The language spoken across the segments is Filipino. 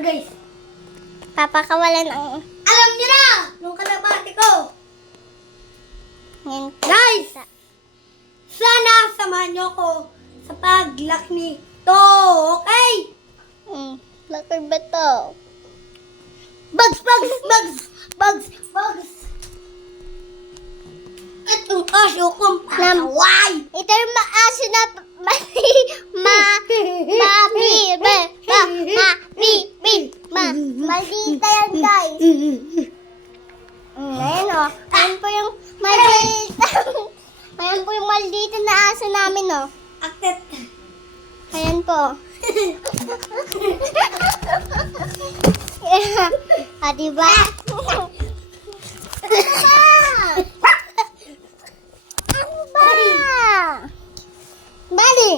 Pero guys, Papakawalan ng... alam niyo na! Nung kalabati ko. Ngayon, Guys! Sana samahan niyo ako sa paglak nito. Okay? Laki ba to? Bugs! Itong aso kong pasaway! Ito yung maaso na maldita yan, guys. Ayan o. Ayan po yung maldita. Ayan po yung maldita na aso namin o. Akit. Ayan po. Diba? Ano ba? Bali!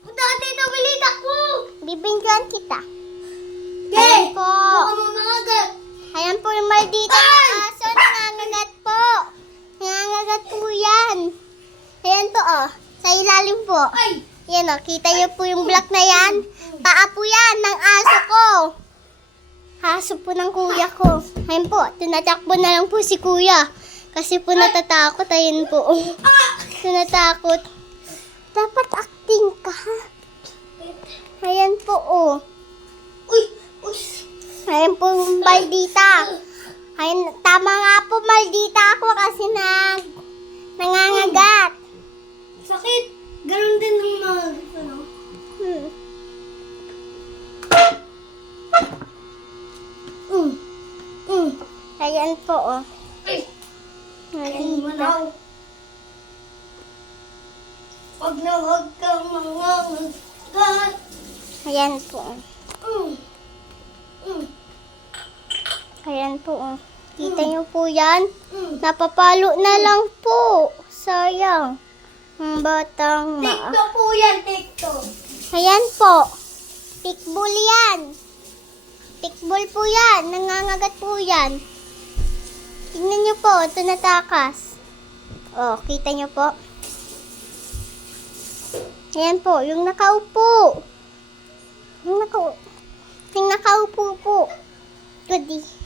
Punta ka dito, balita ko! Bibinggan kita. Hey! Ayan po. Baka mamagat! Ayan po yung maldita na aso. Nangangagat po. Nangangagat po yan. Ayan po oh. Sa ilalim po. Ay! Yan o. Kita niyo po yung black na yan. Paa po yan ng aso ko. Aso po ng kuya ko. Ayan po. Tinatakbo na lang po si kuya. Kasi po natatakot. Ayan po. Tinatakot. Dapat acting ka. Ayan po oh. Uy! Ayan po yung maldita. Ayan, tama nga po, maldita ako kasi nangangagat. Sakit! Ganon din ng mga ano? Ayan po, oh. Ay! Ay, Maldita. manaw! Huwag na huwag kang mangangagat! Ayan po. Ayan po, oh. Kita niyo po yan? Napapalo na lang po. Sayang. Ang batang TikTok po yan, TikTok! Ayan po. Pitbull yan. Pitbull po yan. Nangangagat po yan. Tingnan niyo po. Ito natakas. Oh, kita niyo po. Ayan po. Yung nakaupo. Yung nakaupo po. Goodie.